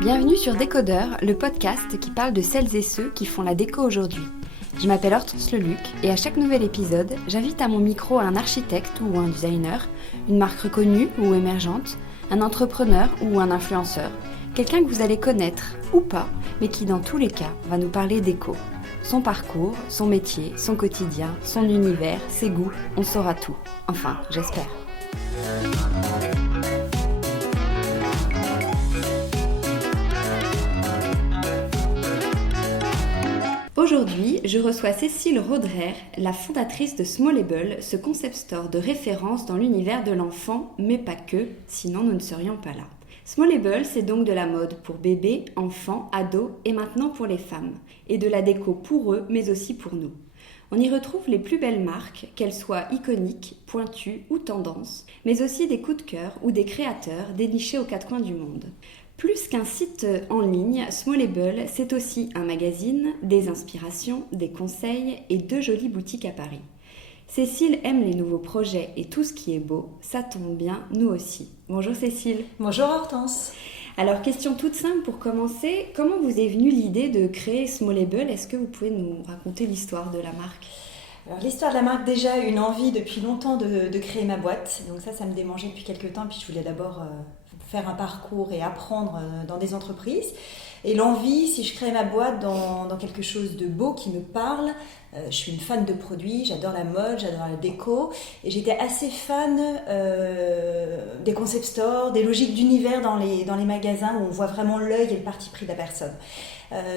Bienvenue sur Décodeur, le podcast qui parle de celles et ceux qui font la déco aujourd'hui. Je m'appelle Hortense Leluc et à chaque nouvel épisode, j'invite à mon micro un architecte ou un designer, une marque reconnue ou émergente, un entrepreneur ou un influenceur, quelqu'un que vous allez connaître ou pas, mais qui dans tous les cas va nous parler déco. Son parcours, son métier, son quotidien, son univers, ses goûts, on saura tout. Enfin, j'espère. Aujourd'hui, je reçois Cécile Roderer, la fondatrice de Smallable, ce concept store de référence dans l'univers de l'enfant, mais pas que, sinon nous ne serions pas là. Smallable, c'est donc de la mode pour bébés, enfants, ados et maintenant pour les femmes. Et de la déco pour eux, mais aussi pour nous. On y retrouve les plus belles marques, qu'elles soient iconiques, pointues ou tendances, mais aussi des coups de cœur ou des créateurs dénichés aux quatre coins du monde. Plus qu'un site en ligne, Smallable, c'est aussi un magazine, des inspirations, des conseils et 2 jolies boutiques à Paris. Cécile aime les nouveaux projets et tout ce qui est beau, ça tombe bien, nous aussi. Bonjour Cécile. Bonjour Hortense. Alors, question toute simple pour commencer, comment vous est venue l'idée de créer Smallable ? Est-ce que vous pouvez nous raconter l'histoire de la marque ? Alors l'histoire de la marque, déjà une envie depuis longtemps de créer ma boîte, donc ça me démangeait depuis quelques temps, puis je voulais d'abord faire un parcours et apprendre dans des entreprises. Et l'envie, si je crée ma boîte dans quelque chose de beau qui me parle, je suis une fan de produits, j'adore la mode, j'adore la déco, et j'étais assez fan des concept stores, des logiques d'univers dans les magasins où on voit vraiment l'œil et le parti pris de la personne.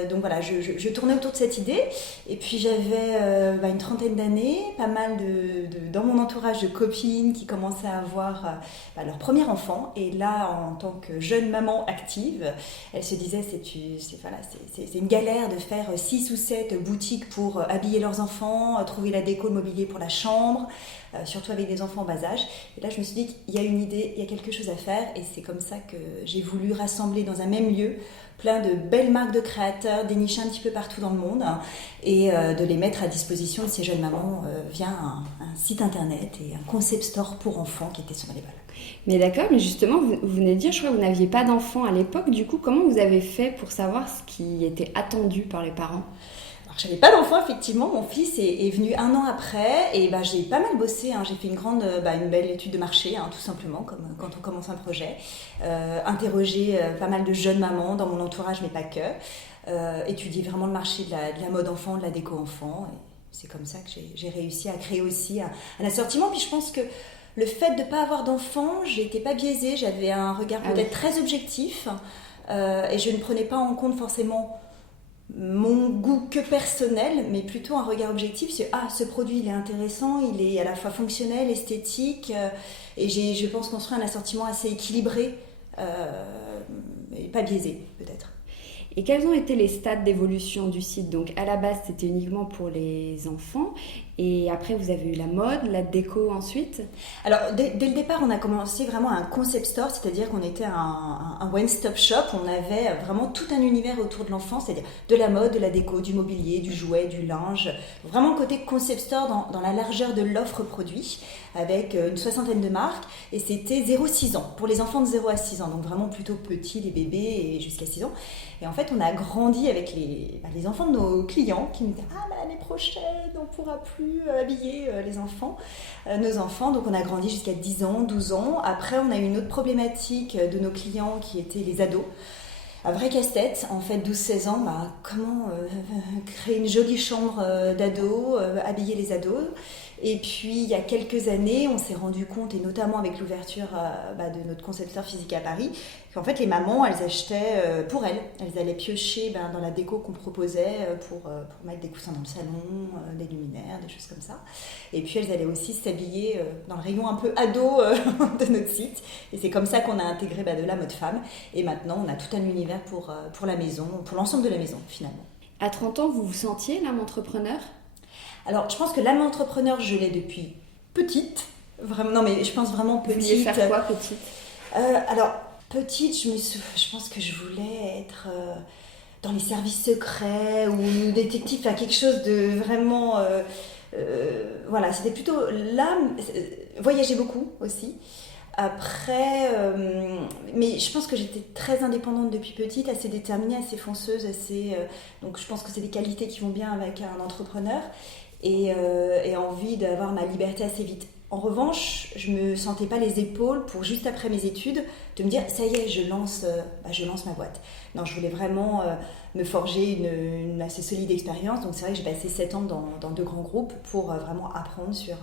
Donc voilà, je tournais autour de cette idée, et puis j'avais une trentaine d'années, pas mal dans mon entourage de copines qui commençaient à avoir leur premier enfant, et là en tant que jeune maman active, elles se disaient c'est une galère de faire 6 ou 7 boutiques pour habiller leurs enfants, trouver la déco, le mobilier pour la chambre, surtout avec des enfants en bas âge. Et là je me suis dit qu'il y a une idée, il y a quelque chose à faire, et c'est comme ça que j'ai voulu rassembler dans un même lieu plein de belles marques de créateurs dénichées un petit peu partout dans le monde, et de les mettre à disposition de ces jeunes mamans via un site internet et un concept store pour enfants qui était sur Smallable. Mais d'accord, mais justement, vous venez de dire, je crois que vous n'aviez pas d'enfants à l'époque, du coup, comment vous avez fait pour savoir ce qui était attendu par les parents ? Alors, j'avais pas d'enfant, effectivement, mon fils est venu 1 an après, et j'ai pas mal bossé, j'ai fait une belle étude de marché, tout simplement, comme quand on commence un projet, interrogé pas mal de jeunes mamans dans mon entourage, mais pas que, étudier vraiment le marché de la mode enfant, de la déco enfant, et c'est comme ça que j'ai réussi à créer aussi un assortiment. Puis je pense que le fait de ne pas avoir d'enfant, j'étais pas biaisée, j'avais un regard peut-être très objectif, et je ne prenais pas en compte forcément mon goût que personnel, mais plutôt un regard objectif sur ce produit il est intéressant, il est à la fois fonctionnel, esthétique, et j'ai, je pense, construit un assortiment assez équilibré, et pas biaisé peut-être. Et quels ont été les stades d'évolution du site ? Donc à la base c'était uniquement pour les enfants, et après vous avez eu la mode, la déco ensuite ? Alors dès le départ on a commencé vraiment un concept store, c'est-à-dire qu'on était un one-stop shop, on avait vraiment tout un univers autour de l'enfant, c'est-à-dire de la mode, de la déco, du mobilier, du jouet, du linge, vraiment côté concept store dans la largeur de l'offre produit, avec une 60aine de marques, et c'était 0-6 ans, pour les enfants de 0 à 6 ans, donc vraiment plutôt petits, les bébés, et jusqu'à 6 ans. Et en fait, on a grandi avec les enfants de nos clients qui nous disaient « l'année prochaine, on ne pourra plus habiller les enfants, nos enfants ». Donc, on a grandi jusqu'à 10 ans, 12 ans. Après, on a eu une autre problématique de nos clients qui étaient les ados. Un vrai casse-tête, en fait, 12-16 ans, comment créer une jolie chambre d'ados, habiller les ados. Et puis, il y a quelques années, on s'est rendu compte, et notamment avec l'ouverture de notre concept store physique à Paris, qu'en fait, les mamans, elles achetaient pour elles. Elles allaient piocher dans la déco qu'on proposait pour mettre des coussins dans le salon, des luminaires, des choses comme ça. Et puis, elles allaient aussi s'habiller dans le rayon un peu ado de notre site. Et c'est comme ça qu'on a intégré de la mode femme. Et maintenant, on a tout un univers pour la maison, pour l'ensemble de la maison, finalement. À 30 ans, vous vous sentiez l'âme entrepreneur ? Alors, je pense que l'âme entrepreneur, je l'ai depuis petite. Vraiment, non, mais je pense vraiment petite. Vous vouliez faire quoi, petite ? Alors, petite, je pense que je voulais être dans les services secrets ou détective, enfin quelque chose de vraiment... voilà, c'était plutôt l'âme. Voyager beaucoup aussi. Après, mais je pense que j'étais très indépendante depuis petite, assez déterminée, assez fonceuse, donc je pense que c'est des qualités qui vont bien avec un entrepreneur et envie d'avoir ma liberté assez vite. En revanche, je me sentais pas les épaules pour juste après mes études de me dire ça y est, je lance ma boîte. Non, je voulais vraiment me forger une assez solide expérience. Donc c'est vrai que j'ai passé 7 ans dans 2 grands groupes pour vraiment apprendre sur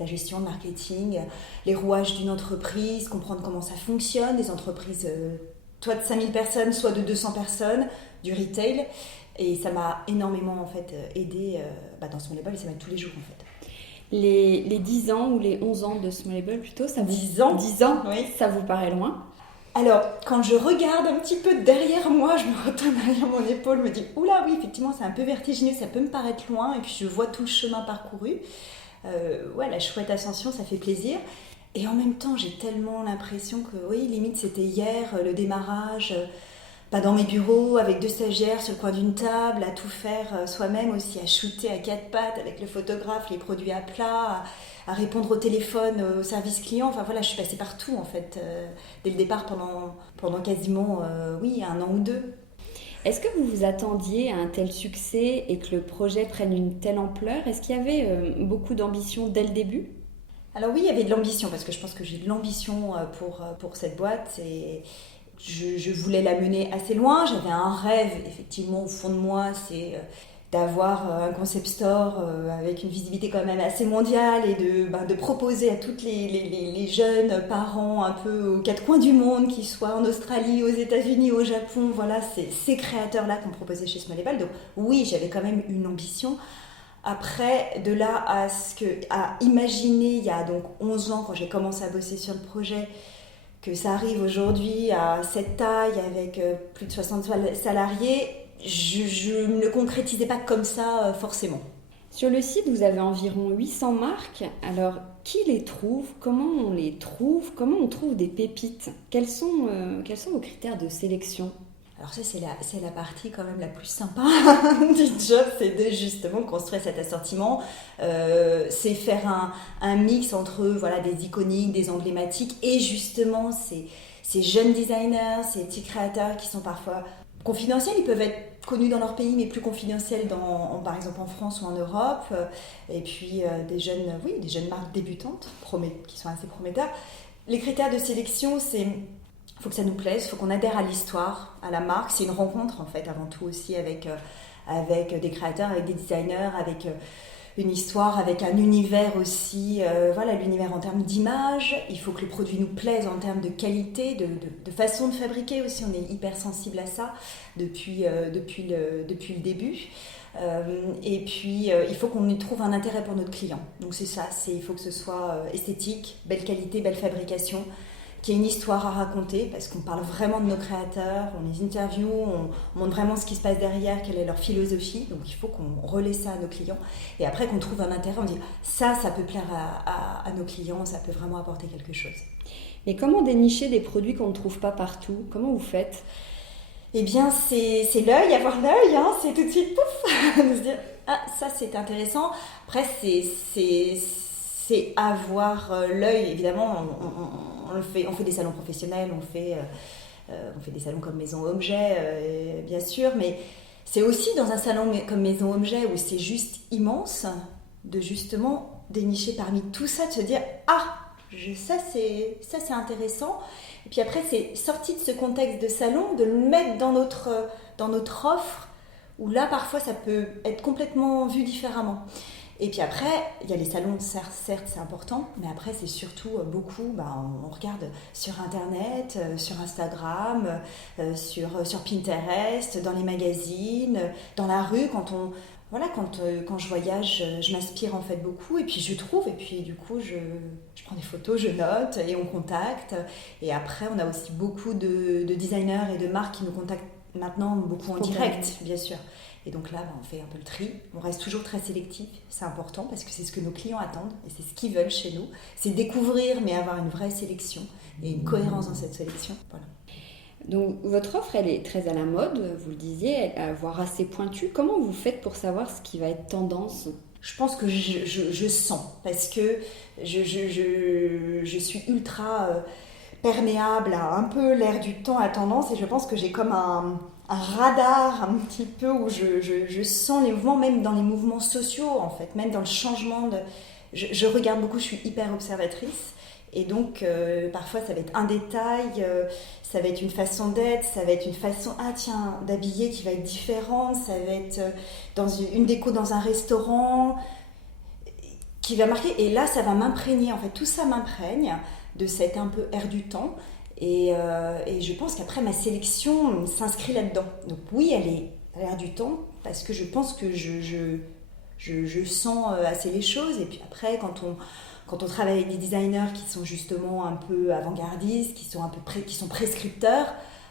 la gestion, le marketing, les rouages d'une entreprise, comprendre comment ça fonctionne, des entreprises soit de 5000 personnes, soit de 200 personnes, du retail. Et ça m'a énormément en fait aidé dans Smallable et ça m'aide tous les jours en fait. Les 10 ans ou les 11 ans de Smallable plutôt, ça vous... 10 ans. 10 ans, Oui. Ça vous paraît loin? Alors, quand je regarde un petit peu derrière moi, je me retourne derrière mon épaule, me dis oula, oui, effectivement, c'est un peu vertigineux, ça peut me paraître loin, et puis je vois tout le chemin parcouru. Ouais, la chouette ascension, ça fait plaisir. Et en même temps, j'ai tellement l'impression que, oui, limite, c'était hier, le démarrage, pas dans mes bureaux, avec 2 stagiaires sur le coin d'une table, à tout faire soi-même aussi, à shooter à 4 pattes avec le photographe, les produits à plat, à répondre au téléphone, au service client. Enfin voilà, je suis passée partout en fait, dès le départ pendant quasiment, oui, 1 an ou 2. Est-ce que vous vous attendiez à un tel succès et que le projet prenne une telle ampleur? Est-ce qu'il y avait beaucoup d'ambition dès le début? Alors oui, il y avait de l'ambition, parce que je pense que j'ai de l'ambition pour cette boîte et je voulais la mener assez loin. J'avais un rêve, effectivement, au fond de moi, c'est d'avoir un concept store avec une visibilité quand même assez mondiale et de proposer à toutes les jeunes parents un peu aux 4 coins du monde, qu'ils soient en Australie, aux États-Unis, au Japon, voilà, c'est ces créateurs-là qu'on proposait chez Smallable. Donc oui, j'avais quand même une ambition. Après, de là à imaginer, il y a donc 11 ans, quand j'ai commencé à bosser sur le projet, que ça arrive aujourd'hui à cette taille avec plus de 60 salariés, je ne le concrétisais pas comme ça forcément. Sur le site, vous avez environ 800 marques. Alors, qui les trouve? Comment on les trouve? Comment on trouve des pépites? Quels sont vos critères de sélection? Alors ça, c'est la partie quand même la plus sympa du job, c'est de justement construire cet assortiment. C'est faire un mix entre voilà, des iconiques, des emblématiques et justement ces jeunes designers, ces petits créateurs qui sont parfois confidentiels. Ils peuvent être connus dans leur pays mais plus confidentiels par exemple en France ou en Europe. Et puis des jeunes marques débutantes qui sont assez prometteurs. Les critères de sélection, c'est... Il faut que ça nous plaise, il faut qu'on adhère à l'histoire, à la marque. C'est une rencontre en fait avant tout aussi avec des créateurs, avec des designers, avec une histoire, avec un univers aussi. Voilà, l'univers en termes d'image. Il faut que le produit nous plaise en termes de qualité, de façon de fabriquer aussi. On est hyper sensible à ça depuis le début. Et puis il faut qu'on y trouve un intérêt pour notre client. Donc c'est ça, il faut que ce soit esthétique, belle qualité, belle fabrication, qu'il y ait une histoire à raconter, parce qu'on parle vraiment de nos créateurs, on les interviewe, on montre vraiment ce qui se passe derrière, quelle est leur philosophie, donc il faut qu'on relaie ça à nos clients, et après qu'on trouve un intérêt, on dit ça peut plaire à nos clients, ça peut vraiment apporter quelque chose. Mais comment dénicher des produits qu'on ne trouve pas partout? Comment vous faites? Eh bien, c'est l'œil, avoir l'œil, hein, c'est tout de suite pouf, de se dire ah ça c'est intéressant. Après c'est avoir l'œil, évidemment. On fait des salons professionnels, on fait des salons comme Maison Objet, bien sûr, mais c'est aussi dans un salon comme Maison Objet où c'est juste immense, de justement dénicher parmi tout ça, de se dire ah, ça c'est intéressant. Et puis après, c'est sorti de ce contexte de salon, de le mettre dans notre offre, où là parfois ça peut être complètement vu différemment. Et puis après, il y a les salons, certes c'est important, mais après c'est surtout beaucoup, on regarde sur Internet, sur Instagram, sur Pinterest, dans les magazines, dans la rue, quand je voyage, je m'inspire en fait beaucoup, et puis je trouve, et puis du coup je prends des photos, je note, et on contacte. Et après on a aussi beaucoup de designers et de marques qui nous contactent maintenant, beaucoup en direct, bien sûr. Et donc là, on fait un peu le tri. On reste toujours très sélectif, c'est important parce que c'est ce que nos clients attendent et c'est ce qu'ils veulent chez nous. C'est découvrir, mais avoir une vraie sélection et une cohérence dans cette sélection. Voilà. Donc votre offre, elle est très à la mode, vous le disiez, voire assez pointue. Comment vous faites pour savoir ce qui va être tendance ? je pense que je sens, parce que je suis ultra perméable à un peu l'air du temps, à tendance, et je pense que j'ai comme un radar un petit peu où je sens les mouvements, même dans les mouvements sociaux en fait, même dans le changement de... Je regarde beaucoup, je suis hyper observatrice. Et donc, parfois, ça va être un détail, ça va être une façon d'être, ça va être une façon, d'habiller qui va être différente, ça va être dans une déco dans un restaurant qui va marquer. Et là, ça va m'imprégner, en fait, tout ça m'imprègne de cet un peu air du temps. Et je pense qu'après, ma sélection s'inscrit là-dedans. Donc oui, elle est à l'air du temps, parce que je pense que je sens assez les choses. Et puis après, quand on travaille avec des designers qui sont justement un peu avant-gardistes, qui sont prescripteurs,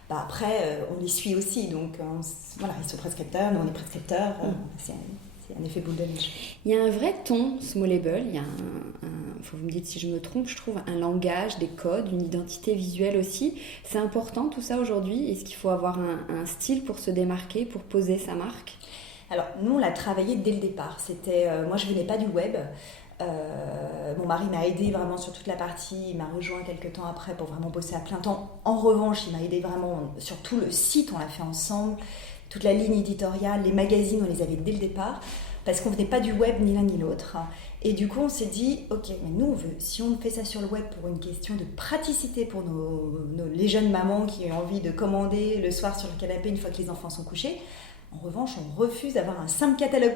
bah après on les suit aussi. Donc voilà, ils sont prescripteurs, nous on est prescripteurs. C'est un effet boule de neige. Il y a un vrai ton smallable, il y a faut que vous me dites si je me trompe, je trouve un langage, des codes, une identité visuelle aussi. C'est important tout ça aujourd'hui? Est-ce qu'il faut avoir un style pour se démarquer, pour poser sa marque? Alors nous on l'a travaillé dès le départ. Moi je venais pas du web. Mon mari m'a aidé vraiment sur toute la partie, il m'a rejoint quelques temps après pour vraiment bosser à plein temps. En revanche, il m'a aidé vraiment sur tout le site, on l'a fait ensemble, toute la ligne éditoriale, les magazines, on les avait dès le départ, parce qu'on venait pas du web ni l'un ni l'autre. Et du coup, on s'est dit, ok, mais nous, si on fait ça sur le web pour une question de praticité pour les jeunes mamans qui ont envie de commander le soir sur le canapé une fois que les enfants sont couchés, en revanche, on refuse d'avoir un simple catalogue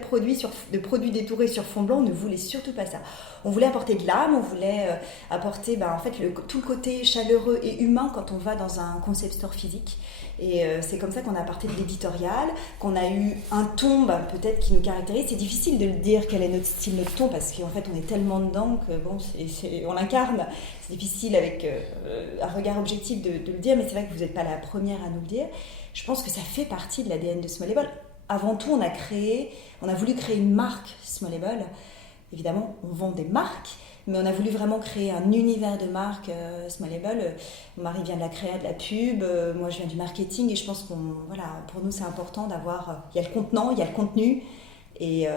de produits détourés sur fond blanc. On ne voulait surtout pas ça. On voulait apporter de l'âme, on voulait apporter en fait, tout le côté chaleureux et humain quand on va dans un concept store physique. Et c'est comme ça qu'on a apporté de l'éditorial, qu'on a eu un ton peut-être qui nous caractérise. C'est difficile de le dire quel est notre style, notre ton, parce qu'en fait on est tellement dedans que on l'incarne. C'est difficile avec un regard objectif de le dire, mais c'est vrai que vous n'êtes pas la première à nous le dire. Je pense que ça fait partie de l'ADN de smallable. Avant tout, on a voulu créer une marque smallable. Évidemment, on vend des marques, mais on a voulu vraiment créer un univers de marque smallable. Mon mari vient de la créa, de la pub, moi je viens du marketing, et je pense pour nous c'est important d'avoir, il y a le contenant, il y a le contenu, et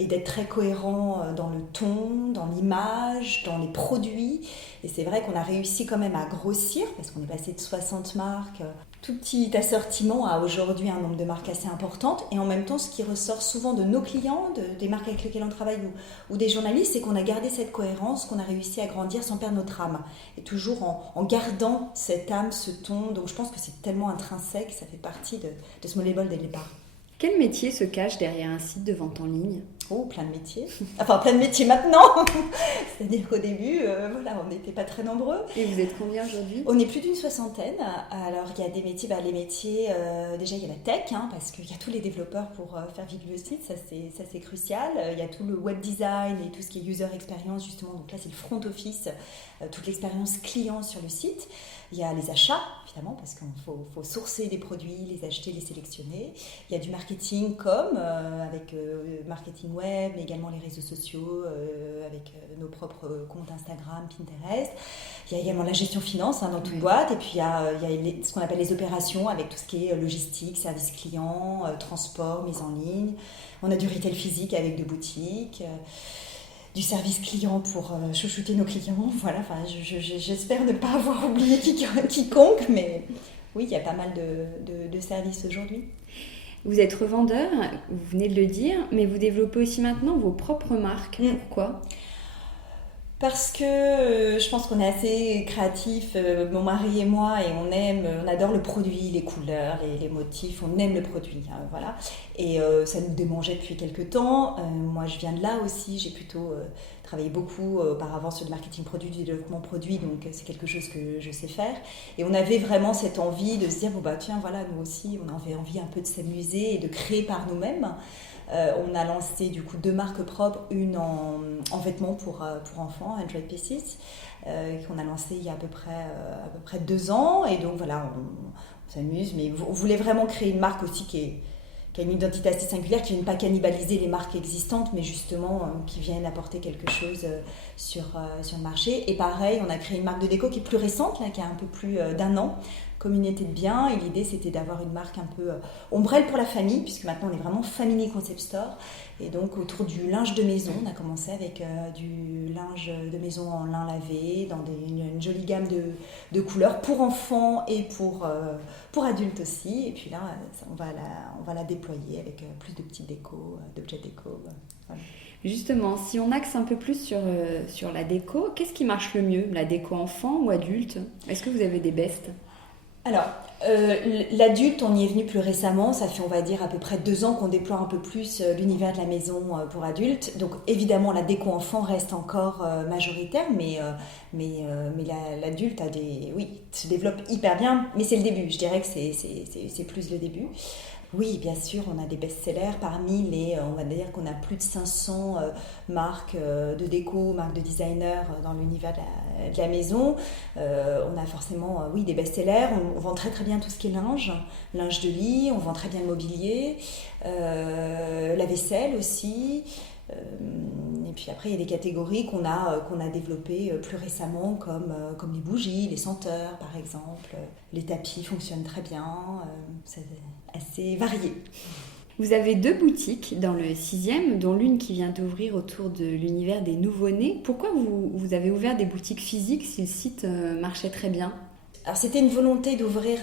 d'être très cohérent dans le ton, dans l'image, dans les produits. Et c'est vrai qu'on a réussi quand même à grossir, parce qu'on est passé de 60 marques, tout petit assortiment, à aujourd'hui un nombre de marques assez importantes. Et en même temps, ce qui ressort souvent de nos clients, des marques avec lesquelles on travaille ou des journalistes, c'est qu'on a gardé cette cohérence, qu'on a réussi à grandir sans perdre notre âme. Et toujours en gardant cette âme, ce ton. Donc je pense que c'est tellement intrinsèque, ça fait partie de smallable dès le départ. Quel métier se cache derrière un site de vente en ligne? Oh, plein de métiers. Enfin, plein de métiers maintenant. C'est-à-dire qu'au début, on n'était pas très nombreux. Et vous êtes combien aujourd'hui? On est plus d'une soixantaine. Alors, il y a des métiers, les métiers, déjà, il y a la tech, parce qu'il y a tous les développeurs pour faire vivre le site, ça c'est crucial. Il y a tout le web design et tout ce qui est user experience, justement. Donc là, c'est le front office, toute l'expérience client sur le site. Il y a les achats, évidemment, parce qu'il faut sourcer des produits, les acheter, les sélectionner. Il y a du marketing avec marketing web, mais également les réseaux sociaux, avec nos propres comptes Instagram, Pinterest. Il y a également la gestion finance dans toute boîte. Et puis il y a ce qu'on appelle les opérations, avec tout ce qui est logistique, service client, transport, mise en ligne. On a du retail physique avec des boutiques. Du service client pour chouchouter nos clients. Voilà, j'espère ne pas avoir oublié quiconque, mais oui, il y a pas mal de services aujourd'hui. Vous êtes revendeur, vous venez de le dire, mais vous développez aussi maintenant vos propres marques. Pourquoi ? Parce que je pense qu'on est assez créatifs, mon mari et moi, et on adore le produit, les couleurs, les motifs, on aime le produit, voilà. Et ça nous démangeait depuis quelques temps. Moi, je viens de là aussi, j'ai plutôt travaillé beaucoup auparavant sur le marketing produit, du développement produit, donc c'est quelque chose que je sais faire. Et on avait vraiment cette envie de se dire, nous aussi, on avait envie un peu de s'amuser et de créer par nous-mêmes. On a lancé du coup 2 marques propres, une en vêtements pour enfants, 100 Pieces, qu'on a lancé il y a à peu près 2 ans. Et donc voilà, on s'amuse, mais on voulait vraiment créer une marque aussi qui a une identité assez singulière, qui ne vient pas cannibaliser les marques existantes, mais justement qui viennent apporter quelque chose sur le marché. Et pareil, on a créé une marque de déco qui est plus récente, là, qui a un peu plus d'1 an, communauté de biens. Et l'idée, c'était d'avoir une marque un peu ombrelle pour la famille, puisque maintenant, on est vraiment Family Concept Store. Et donc, autour du linge de maison, on a commencé avec du linge de maison en lin lavé, dans une jolie gamme de couleurs pour enfants et pour adultes aussi. Et puis là, on va la déployer avec plus de petites décos, d'objets déco. Voilà. Justement, si on axe un peu plus sur la déco, qu'est-ce qui marche le mieux, la déco enfant ou adulte? Est-ce que vous avez des bestes? Alors, l'adulte, on y est venu plus récemment. Ça fait, on va dire, à peu près 2 ans qu'on déploie un peu plus l'univers de la maison pour adultes. Donc, évidemment, la déco enfant reste encore majoritaire, mais l'adulte se développe hyper bien. Mais c'est le début. Je dirais que c'est plus le début. Oui, bien sûr, on a des best-sellers parmi on va dire qu'on a plus de 500 marques de déco, marques de designers dans l'univers de la maison. On a forcément, des best-sellers. On vend très très bien tout ce qui est linge de lit, on vend très bien le mobilier, la vaisselle aussi. Et puis après, il y a des catégories qu'on a développées plus récemment, comme les bougies, les senteurs par exemple. Les tapis fonctionnent très bien, c'est assez varié. Vous avez 2 boutiques dans le 6e, dont l'une qui vient d'ouvrir autour de l'univers des nouveau-nés. Pourquoi vous avez ouvert des boutiques physiques si le site marchait très bien ? Alors c'était une volonté d'ouvrir,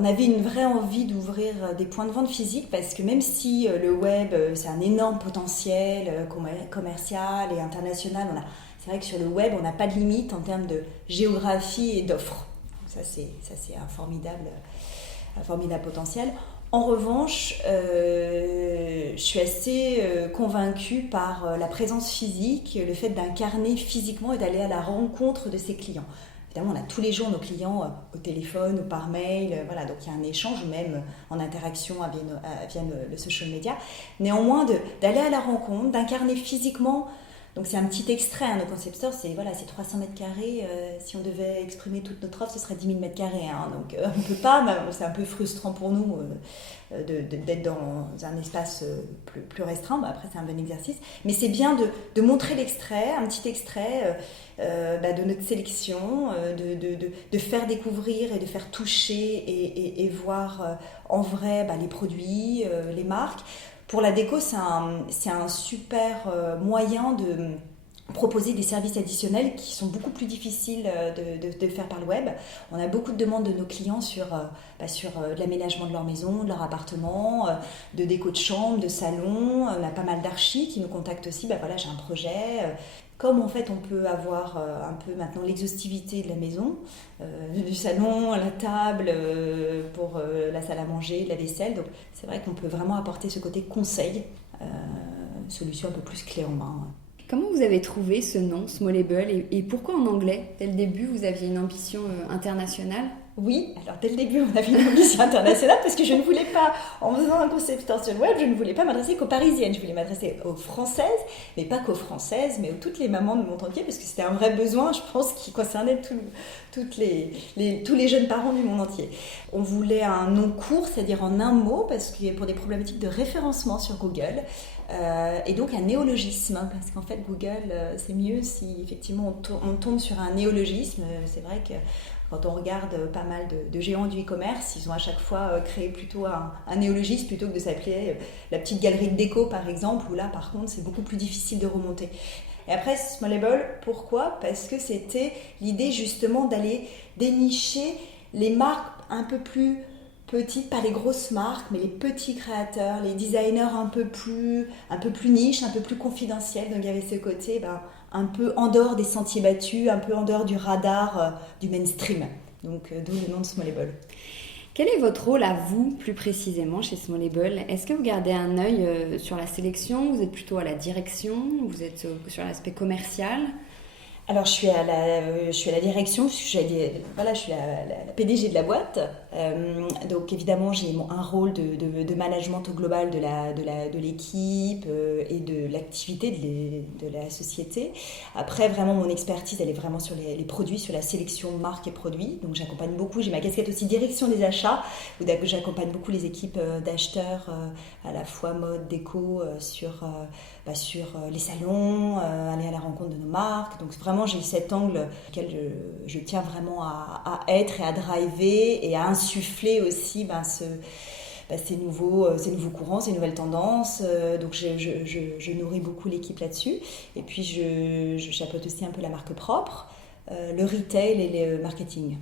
on avait une vraie envie d'ouvrir des points de vente physiques parce que même si le web c'est un énorme potentiel commercial et international, c'est vrai que sur le web on n'a pas de limite en termes de géographie et d'offres. Ça c'est un formidable potentiel. En revanche, je suis assez convaincue par la présence physique, le fait d'incarner physiquement et d'aller à la rencontre de ses clients. Évidemment, on a tous les jours nos clients au téléphone ou par mail, voilà, donc il y a un échange, même en interaction via le social media. Néanmoins, d'aller à la rencontre, d'incarner physiquement. Donc c'est un petit extrait, nos concept stores, c'est 300 mètres carrés. Si on devait exprimer toute notre offre, ce serait 10 000 mètres carrés. Donc on ne peut pas, c'est un peu frustrant pour nous d'être dans un espace plus restreint. Après, c'est un bon exercice. Mais c'est bien de montrer l'extrait, un petit extrait de notre sélection, de faire découvrir et de faire toucher et voir en vrai les produits, les marques. Pour la déco, c'est un super moyen de proposer des services additionnels qui sont beaucoup plus difficiles de faire par le web. On a beaucoup de demandes de nos clients sur l'aménagement de leur maison, de leur appartement, de déco de chambre, de salon. On a pas mal d'archis qui nous contactent aussi. J'ai un projet. Comme en fait on peut avoir un peu maintenant l'exhaustivité de la maison, du salon, la table, pour la salle à manger, la vaisselle. Donc c'est vrai qu'on peut vraiment apporter ce côté conseil, solution un peu plus clé en main. Comment vous avez trouvé ce nom, Smallable, et pourquoi en anglais ? Dès le début, vous aviez une ambition internationale ? Oui, alors dès le début, on avait une ambition internationale parce que je ne voulais pas, en faisant un concept store sur le web, je ne voulais pas m'adresser qu'aux Parisiennes. Je voulais m'adresser aux Françaises, mais pas qu'aux Françaises, mais à toutes les mamans du monde entier parce que c'était un vrai besoin, je pense, qui concernait tous les jeunes parents du monde entier. On voulait un nom court, c'est-à-dire en un mot, parce que pour des problématiques de référencement sur Google. Et donc un néologisme, parce qu'en fait Google, c'est mieux si effectivement on tombe sur un néologisme. C'est vrai que quand on regarde pas mal de géants du e-commerce, ils ont à chaque fois créé plutôt un néologisme plutôt que de s'appeler la petite galerie de déco par exemple, où là par contre c'est beaucoup plus difficile de remonter. Et après Smallable, pourquoi ? Parce que c'était l'idée justement d'aller dénicher les marques un peu plus petites, pas les grosses marques, mais les petits créateurs, les designers un peu plus niche, un peu plus confidentiels. Donc il y avait ce côté un peu en dehors des sentiers battus, un peu en dehors du radar du mainstream. Donc d'où le nom de Smallable. Quel est votre rôle à vous, plus précisément, chez Smallable ? Est-ce que vous gardez un œil sur la sélection ? Vous êtes plutôt à la direction ? Vous êtes sur l'aspect commercial ? Alors je suis à la direction, je suis la PDG de la boîte, donc évidemment j'ai un rôle de management au global de l'équipe et de l'activité de la société. Après vraiment mon expertise elle est vraiment sur les produits, sur la sélection marques et produits, donc j'accompagne beaucoup, j'ai ma casquette aussi direction des achats, où j'accompagne beaucoup les équipes d'acheteurs à la fois mode, déco, sur les salons, aller à la rencontre de nos marques, donc vraiment vraiment j'ai cet angle auquel je tiens vraiment à être et à driver et à insuffler aussi ces nouveaux courants, ces nouvelles tendances. Donc je nourris beaucoup l'équipe là-dessus. Et puis je chapeaute aussi un peu la marque propre, le retail et le marketing.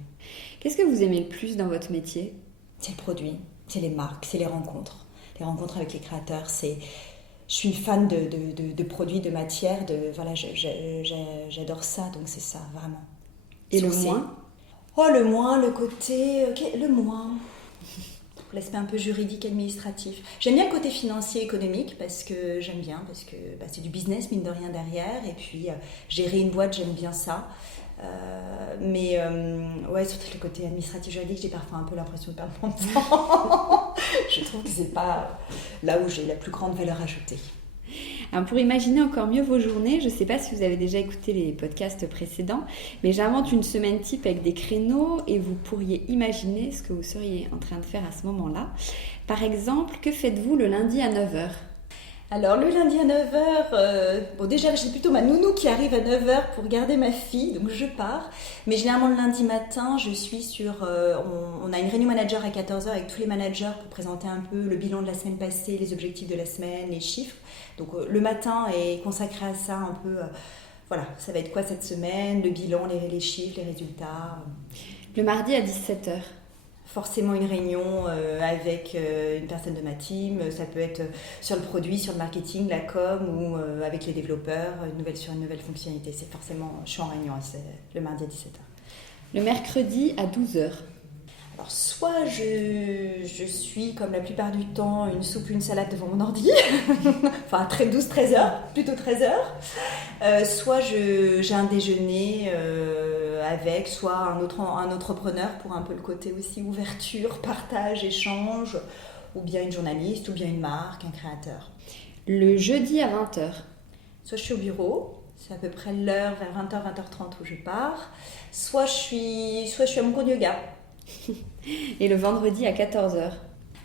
Qu'est-ce que vous aimez le plus dans votre métier ? C'est le produit, c'est les marques, c'est les rencontres. Les rencontres avec les créateurs, je suis une fan de produits, de matières, j'adore ça, donc c'est ça, vraiment. Et le moins ? Le moins, le côté... le moins... L'aspect un peu juridique, administratif. J'aime bien le côté financier, économique, parce que c'est du business, mine de rien, derrière. Et puis, gérer une boîte, j'aime bien ça. Surtout le côté administratif, juridique, j'ai parfois un peu l'impression de perdre mon temps. Je trouve que c'est pas là où j'ai la plus grande valeur ajoutée. Alors pour imaginer encore mieux vos journées, je ne sais pas si vous avez déjà écouté les podcasts précédents, mais j'invente une semaine type avec des créneaux et vous pourriez imaginer ce que vous seriez en train de faire à ce moment-là. Par exemple, que faites-vous le lundi à 9h ? Alors le lundi à 9h, déjà j'ai plutôt ma nounou qui arrive à 9h pour garder ma fille, donc je pars. Mais généralement le lundi matin, je suis on a une réunion manager à 14h avec tous les managers pour présenter un peu le bilan de la semaine passée, les objectifs de la semaine, les chiffres. Donc le matin est consacré à ça un peu, ça va être quoi cette semaine, le bilan, les chiffres, les résultats. Le mardi à 17h ? Forcément une réunion avec une personne de ma team, ça peut être sur le produit, sur le marketing, la com ou avec les développeurs, sur une nouvelle fonctionnalité. C'est forcément, je suis en réunion, c'est le mardi à 17h. Le mercredi à 12h. Alors soit je suis comme la plupart du temps une soupe, une salade devant mon ordi, enfin 13 heures, plutôt 13 heures, soit j'ai un déjeuner avec soit un entrepreneur pour un peu le côté aussi ouverture, partage, échange, ou bien une journaliste, ou bien une marque, un créateur. Le jeudi à 20h. Soit je suis au bureau, c'est à peu près l'heure vers 20h, 20h30 où je pars, soit je suis à mon cours de yoga. Et le vendredi à 14h.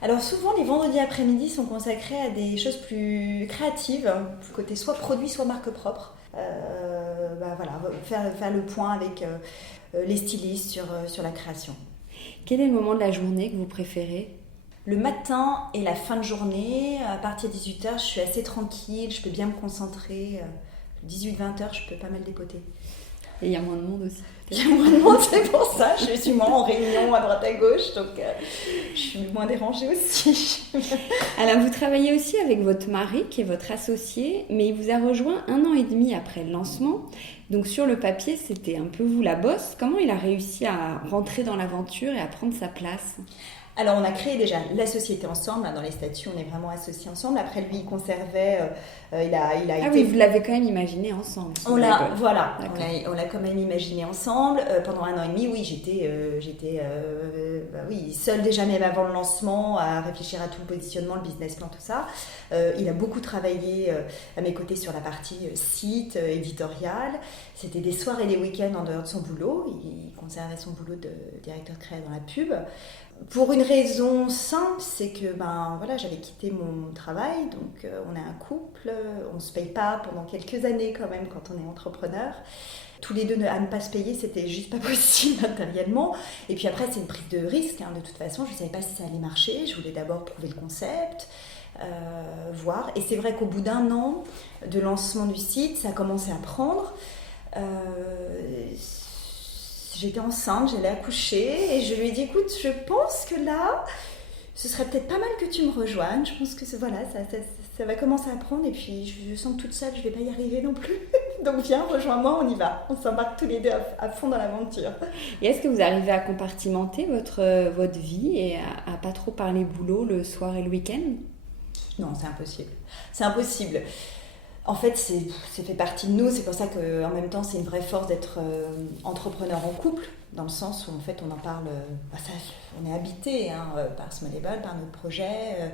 Alors souvent les vendredis après-midi sont consacrés à des choses plus créatives, côté soit produit, soit marque propre. Faire le point avec les stylistes sur la création. Quel est le moment de la journée que vous préférez ? Le matin et la fin de journée, à partir de 18h, je suis assez tranquille, je peux bien me concentrer. 18-20h, je peux pas mal dépoter. Et il y a moins de monde aussi. Il y a moins de monde, c'est pour ça. Je suis moins en réunion à droite à gauche, donc je suis moins dérangée aussi. Alors, vous travaillez aussi avec votre mari, qui est votre associé, mais il vous a rejoint 1 an et demi après le lancement. Donc, sur le papier, c'était un peu vous la boss. Comment il a réussi à rentrer dans l'aventure et à prendre sa place ? Alors, on a créé déjà la société ensemble. Dans les statuts, on est vraiment associés ensemble. Après, lui, il conservait... il a été... oui, vous l'avez quand même imaginé ensemble. On l'a quand même imaginé ensemble. Pendant 1 an et demi, oui, j'étais seule déjà, même avant le lancement, à réfléchir à tout le positionnement, le business plan, tout ça. Il a beaucoup travaillé à mes côtés sur la partie site, éditorial. C'était des soirs et des week-ends en dehors de son boulot. Il conservait son boulot de directeur de créa dans la pub. Pour une raison simple, c'est que j'avais quitté mon travail, donc on est un couple, on ne se paye pas pendant quelques années quand même quand on est entrepreneur. Tous les deux à ne pas se payer, c'était juste pas possible matériellement. Et puis après, c'est une prise de risque, de toute façon, je ne savais pas si ça allait marcher, je voulais d'abord prouver le concept, voir. Et c'est vrai qu'au bout d'1 an de lancement du site, ça a commencé à prendre. J'étais enceinte, j'allais accoucher et je lui ai dit écoute, je pense que là, ce serait peut-être pas mal que tu me rejoignes. Je pense que ça va commencer à prendre et puis je sens que toute seule, je vais pas y arriver non plus. Donc viens, rejoins-moi, on y va. On s'embarque tous les deux à fond dans l'aventure. Et est-ce que vous arrivez à compartimenter votre vie et à pas trop parler boulot le soir et le week-end ? Non, c'est impossible. C'est impossible. En fait, c'est fait partie de nous, c'est pour ça qu'en même temps, c'est une vraie force d'être entrepreneur en couple, dans le sens où en fait, on en parle, on est habité par Smallable, par notre projet,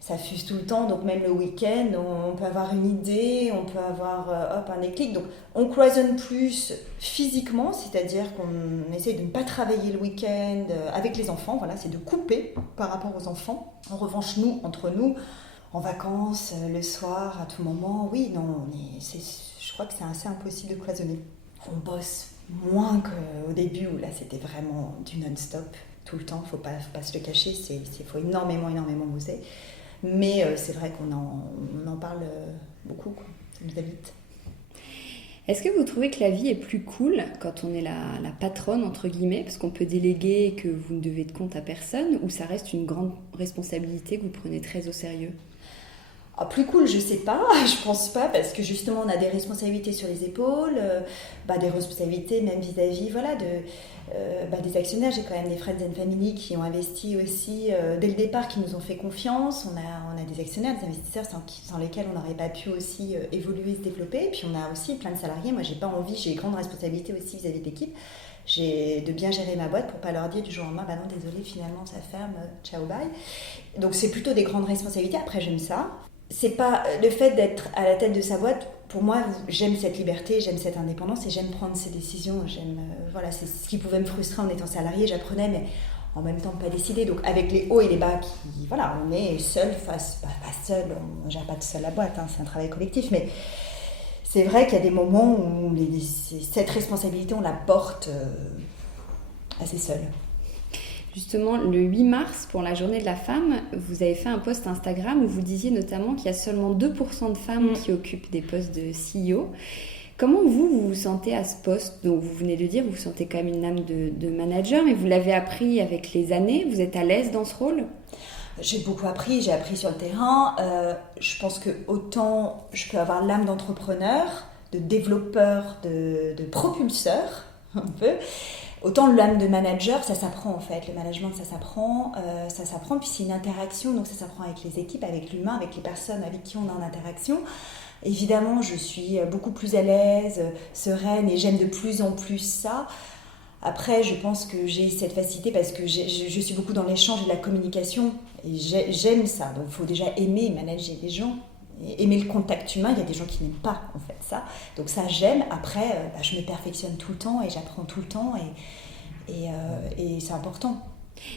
ça fuse tout le temps, donc même le week-end, on peut avoir une idée, on peut avoir un déclic, donc on cloisonne plus physiquement, c'est-à-dire qu'on essaye de ne pas travailler le week-end avec les enfants, voilà, c'est de couper par rapport aux enfants. En revanche, nous, entre nous, en vacances, le soir, à tout moment, oui, non, je crois que c'est assez impossible de cloisonner. On bosse moins qu'au début où là c'était vraiment du non-stop tout le temps, faut pas se le cacher, faut énormément bosser. Mais c'est vrai qu'on en parle beaucoup, quoi. Ça nous habite. Est-ce que vous trouvez que la vie est plus cool quand on est la patronne, entre guillemets, parce qu'on peut déléguer et que vous ne devez de compte à personne, ou ça reste une grande responsabilité que vous prenez très au sérieux ? Plus cool, je sais pas, je pense pas, parce que justement on a des responsabilités sur les épaules, des responsabilités même vis-à-vis des actionnaires. J'ai quand même des friends and family qui ont investi aussi dès le départ, qui nous ont fait confiance. On a des actionnaires, des investisseurs sans lesquels on n'aurait pas pu aussi évoluer, se développer. Et puis on a aussi plein de salariés. Moi j'ai pas envie, j'ai grande responsabilité aussi vis-à-vis de l'équipe. J'ai de bien gérer ma boîte pour pas leur dire du jour au lendemain, non désolé, finalement ça ferme, ciao bye. Donc c'est plutôt des grandes responsabilités. Après j'aime ça. C'est pas le fait d'être à la tête de sa boîte. Pour moi, j'aime cette liberté, j'aime cette indépendance et j'aime prendre ces décisions. C'est ce qui pouvait me frustrer en étant salariée. J'apprenais, mais en même temps pas décider. Donc avec les hauts et les bas, on est seul face, pas seul. On gère pas tout seul la boîte. C'est un travail collectif, mais c'est vrai qu'il y a des moments où cette responsabilité, on la porte assez seule. Justement, le 8 mars, pour la journée de la femme, vous avez fait un post Instagram où vous disiez notamment qu'il y a seulement 2% de femmes qui occupent des postes de CEO. Comment vous vous sentez à ce poste ? Donc vous venez de dire, vous vous sentez quand même une âme de manager, mais vous l'avez appris avec les années. Vous êtes à l'aise dans ce rôle ? J'ai beaucoup appris, j'ai appris sur le terrain. Je pense que autant je peux avoir l'âme d'entrepreneur, de développeur, de propulseur, un peu. Autant l'âme de manager, ça s'apprend en fait. Le management, ça s'apprend. Puis c'est une interaction, donc ça s'apprend avec les équipes, avec l'humain, avec les personnes avec qui on est en interaction. Évidemment, je suis beaucoup plus à l'aise, sereine, et j'aime de plus en plus ça. Après, je pense que j'ai cette facilité parce que je suis beaucoup dans l'échange et la communication, et j'aime ça. Donc il faut déjà aimer manager les gens. Aimer le contact humain, il y a des gens qui n'aiment pas en fait ça, donc ça j'aime. Après je me perfectionne tout le temps et j'apprends tout le temps et c'est important.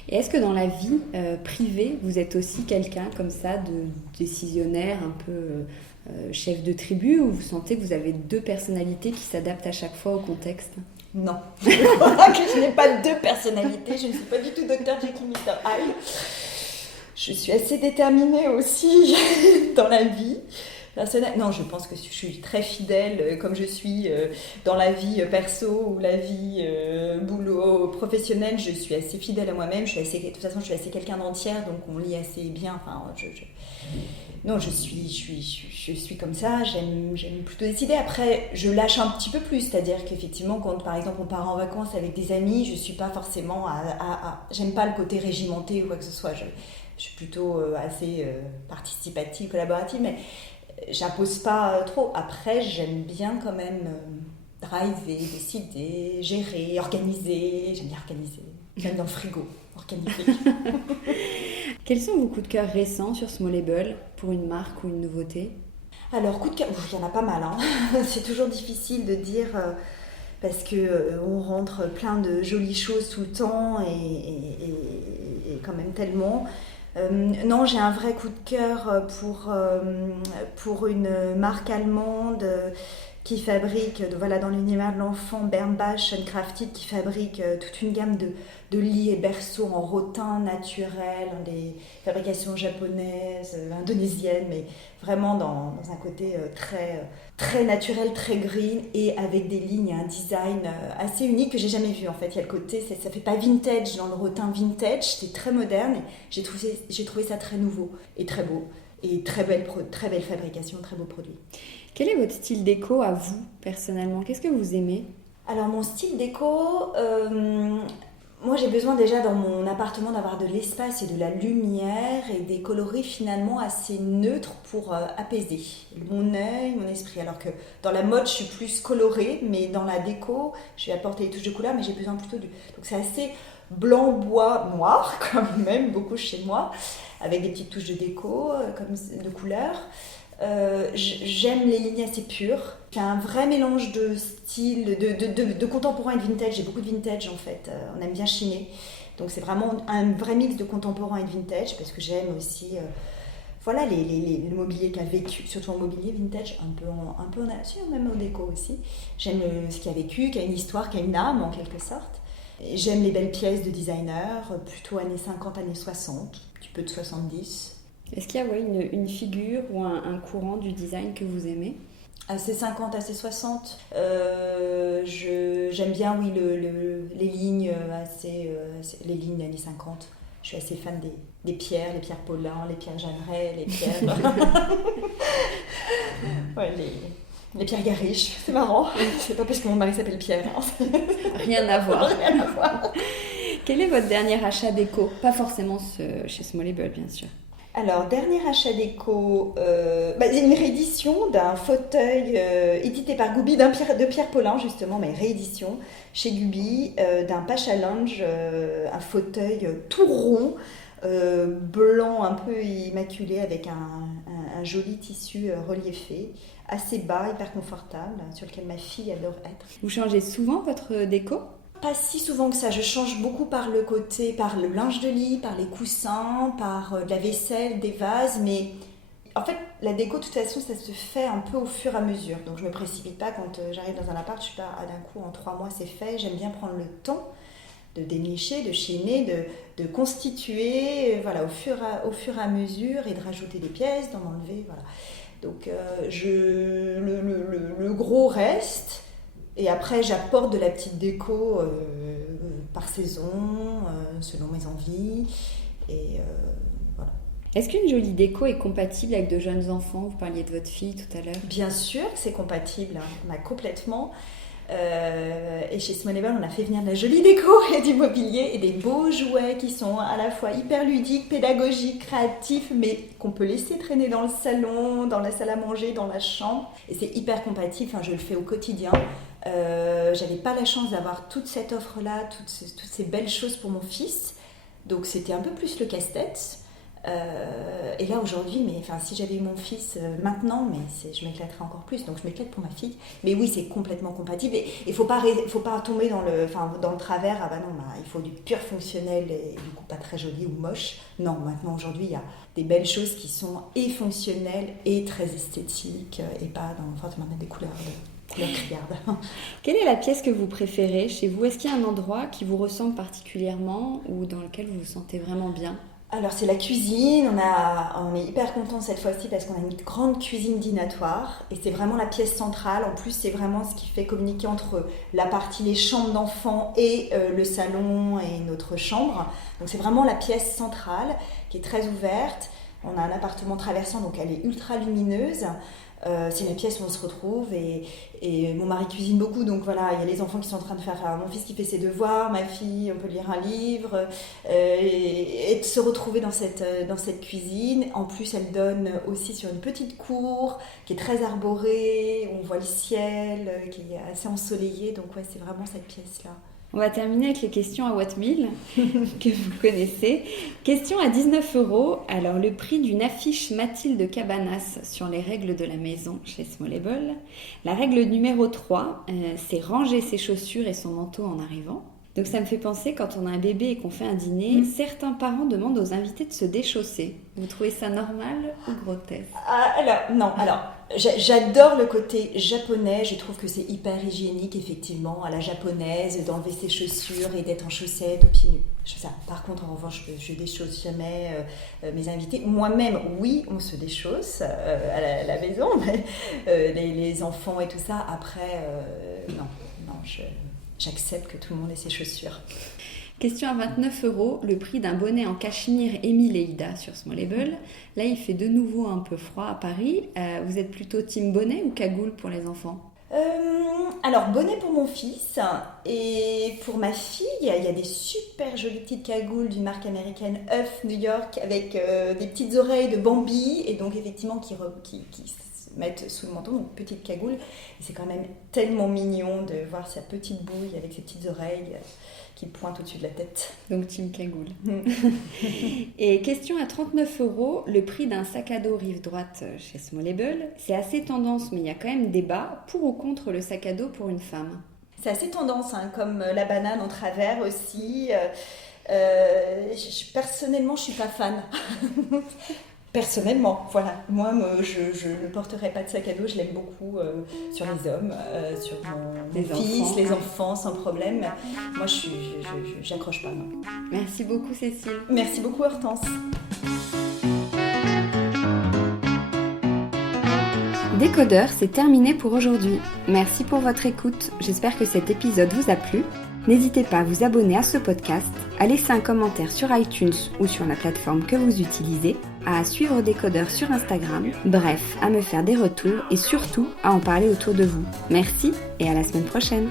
Et est-ce que dans la vie privée vous êtes aussi quelqu'un comme ça de décisionnaire, un peu chef de tribu, ou vous sentez que vous avez deux personnalités qui s'adaptent à chaque fois au contexte ? Non, je crois que je n'ai pas deux personnalités, je ne suis pas du tout Dr Jekyll Mr Hyde. Je suis assez déterminée aussi dans la vie personnelle. Non, je pense que je suis très fidèle, comme je suis dans la vie perso ou la vie boulot professionnelle. Je suis assez fidèle à moi-même. De toute façon, je suis assez quelqu'un d'entière, donc on lit assez bien. Non, je suis comme ça. J'aime plutôt décider. Après, je lâche un petit peu plus, c'est-à-dire qu'effectivement, quand par exemple on part en vacances avec des amis, je suis pas forcément j'aime pas le côté régimenté ou quoi que ce soit. Je suis plutôt assez participative, collaborative, mais j'impose pas trop. Après, j'aime bien quand même driver, décider, gérer, organiser. J'aime bien organiser, même dans le frigo, organiser. Quels sont vos coups de cœur récents sur Smallable pour une marque ou une nouveauté ? Alors, coup de cœur, il y en a pas mal. C'est toujours difficile de dire... parce qu'on rentre plein de jolies choses tout le temps et quand même tellement. Non, j'ai un vrai coup de cœur pour une marque allemande qui fabrique, dans l'univers de l'enfant, Bernbach Handcrafted, qui fabrique toute une gamme de lits et berceaux en rotin naturel, des fabrications japonaises, indonésiennes, mais vraiment dans un côté très naturel, très green, et avec des lignes et un design assez unique que j'ai jamais vu en fait. Il y a le côté, ça fait pas vintage dans le rotin vintage, c'est très moderne, et j'ai trouvé ça très nouveau et très beau, et très belle fabrication, très beau produit. Quel est votre style déco à vous, personnellement ? Qu'est-ce que vous aimez ? Alors mon style déco, moi j'ai besoin déjà dans mon appartement d'avoir de l'espace et de la lumière et des coloris finalement assez neutres pour apaiser mon œil, mon esprit. Alors que dans la mode je suis plus colorée, mais dans la déco je vais apporter des touches de couleur, mais j'ai besoin plutôt donc c'est assez blanc, bois, noir quand même, beaucoup chez moi, avec des petites touches de déco, comme de couleurs. J'aime les lignes assez pures. J'ai un vrai mélange de style, de contemporain et de vintage. J'ai beaucoup de vintage en fait. On aime bien chiner. Donc c'est vraiment un vrai mix de contemporain et de vintage, parce que j'aime aussi voilà, le mobilier qui a vécu, surtout en mobilier vintage, un peu même en déco aussi. J'aime ce qui a vécu, qui a une histoire, qui a une âme en quelque sorte. Et j'aime les belles pièces de designer, plutôt années 50, années 60, un petit peu de 70. Est-ce qu'il y a une figure ou un courant du design que vous aimez ? Assez 50, assez 60. J'aime bien, oui, les lignes les lignes années 50. Je suis assez fan des pierres, les pierres Paulin, les pierres Jeanneret, les pierres... ouais, les pierres Garish, c'est marrant. C'est pas parce que mon mari s'appelle Pierre. Hein. Rien à voir. Rien à voir. Quel est votre dernier achat déco ? Pas forcément chez Smallable, bien sûr. Alors, dernier achat déco, c'est une réédition d'un fauteuil édité par Gubi, de Pierre Paulin justement, mais réédition chez Gubi, d'un Pacha Lounge, un fauteuil tout rond, blanc un peu immaculé avec un joli tissu reliefé, assez bas, hyper confortable, sur lequel ma fille adore être. Vous changez souvent votre déco ? Pas si souvent que ça, je change beaucoup par le linge de lit, par les coussins, par de la vaisselle, des vases, mais en fait la déco de toute façon ça se fait un peu au fur et à mesure, donc je me précipite pas quand j'arrive dans un appart, je suis pas d'un coup en 3 mois c'est fait, j'aime bien prendre le temps de dénicher, de chaîner, de constituer, voilà, au fur et à mesure et de rajouter des pièces, d'en enlever, voilà. Donc le gros reste. Et après, j'apporte de la petite déco par saison, selon mes envies. Et voilà. Est-ce qu'une jolie déco est compatible avec de jeunes enfants ? Vous parliez de votre fille tout à l'heure. Bien sûr que c'est compatible, hein, complètement. Et chez Smallable, on a fait venir de la jolie déco et du mobilier et des beaux jouets qui sont à la fois hyper ludiques, pédagogiques, créatifs, mais qu'on peut laisser traîner dans le salon, dans la salle à manger, dans la chambre. Et c'est hyper compatible, enfin, je le fais au quotidien. J'avais pas la chance d'avoir toute cette offre-là, toutes ces belles choses pour mon fils. Donc c'était un peu plus le casse-tête. Et là aujourd'hui, si j'avais eu mon fils maintenant, je m'éclaterais encore plus. Donc je m'éclate pour ma fille. Mais oui, c'est complètement compatible. Et il faut pas tomber dans le travers. Ah bah non, il faut du pur fonctionnel et du coup pas très joli ou moche. Non, maintenant aujourd'hui, il y a des belles choses qui sont et fonctionnelles et très esthétiques et pas forcément des couleurs criardes. Quelle est la pièce que vous préférez chez vous ? Est-ce qu'il y a un endroit qui vous ressemble particulièrement ou dans lequel vous vous sentez vraiment bien ? Alors c'est la cuisine, on est hyper contents cette fois-ci parce qu'on a une grande cuisine dînatoire et c'est vraiment la pièce centrale. En plus c'est vraiment ce qui fait communiquer entre les chambres d'enfants et le salon et notre chambre. Donc c'est vraiment la pièce centrale qui est très ouverte. On a un appartement traversant donc elle est ultra lumineuse. C'est la pièce où on se retrouve et mon mari cuisine beaucoup, donc voilà, il y a les enfants qui sont en train de faire mon fils qui fait ses devoirs, ma fille, on peut lire un livre et de se retrouver dans cette cuisine. En plus elle donne aussi sur une petite cour qui est très arborée, où on voit le ciel qui est assez ensoleillé, donc ouais, c'est vraiment cette pièce là. On va terminer avec les questions à What Mill que vous connaissez. Question à 19 €. Alors, le prix d'une affiche Mathilde Cabanas sur les règles de la maison chez Smallable. La règle numéro 3, c'est ranger ses chaussures et son manteau en arrivant. Donc ça me fait penser, quand on a un bébé et qu'on fait un dîner, certains parents demandent aux invités de se déchausser. Vous trouvez ça normal ou grotesque ? J'adore le côté japonais, je trouve que c'est hyper hygiénique effectivement, à la japonaise, d'enlever ses chaussures et d'être en chaussettes aux pieds nus. Par contre, en revanche, je déchausse jamais mes invités. Moi-même, oui, on se déchausse à la maison, mais les enfants et tout ça, après, non, j'accepte que tout le monde ait ses chaussures. Question à 29 €, le prix d'un bonnet en cachemire Émile et Ida sur Smallable. Là, il fait de nouveau un peu froid à Paris. Vous êtes plutôt team bonnet ou cagoule pour les enfants ? Alors, bonnet pour mon fils et pour ma fille, il y a des super jolies petites cagoules d'une marque américaine Huff New York avec des petites oreilles de Bambi et donc effectivement qui se mettent sous le menton, donc petite cagoule. Et c'est quand même tellement mignon de voir sa petite bouille avec ses petites oreilles qui pointe au-dessus de la tête. Donc team cagoule. Et question à 39 €, le prix d'un sac à dos rive droite chez Smallable. C'est assez tendance, mais il y a quand même débat pour ou contre le sac à dos pour une femme. C'est assez tendance, comme la banane en travers aussi. Personnellement, je suis pas fan. Personnellement, voilà. Moi, je ne porterai pas de sac à dos. Je l'aime beaucoup sur les hommes, sur mon fils, les enfants, sans problème. Moi, j'accroche pas. Non. Merci beaucoup, Cécile. Merci beaucoup, Hortense. Décodeur, c'est terminé pour aujourd'hui. Merci pour votre écoute. J'espère que cet épisode vous a plu. N'hésitez pas à vous abonner à ce podcast, à laisser un commentaire sur iTunes ou sur la plateforme que vous utilisez, à suivre Décodeur sur Instagram, bref, à me faire des retours et surtout à en parler autour de vous. Merci et à la semaine prochaine.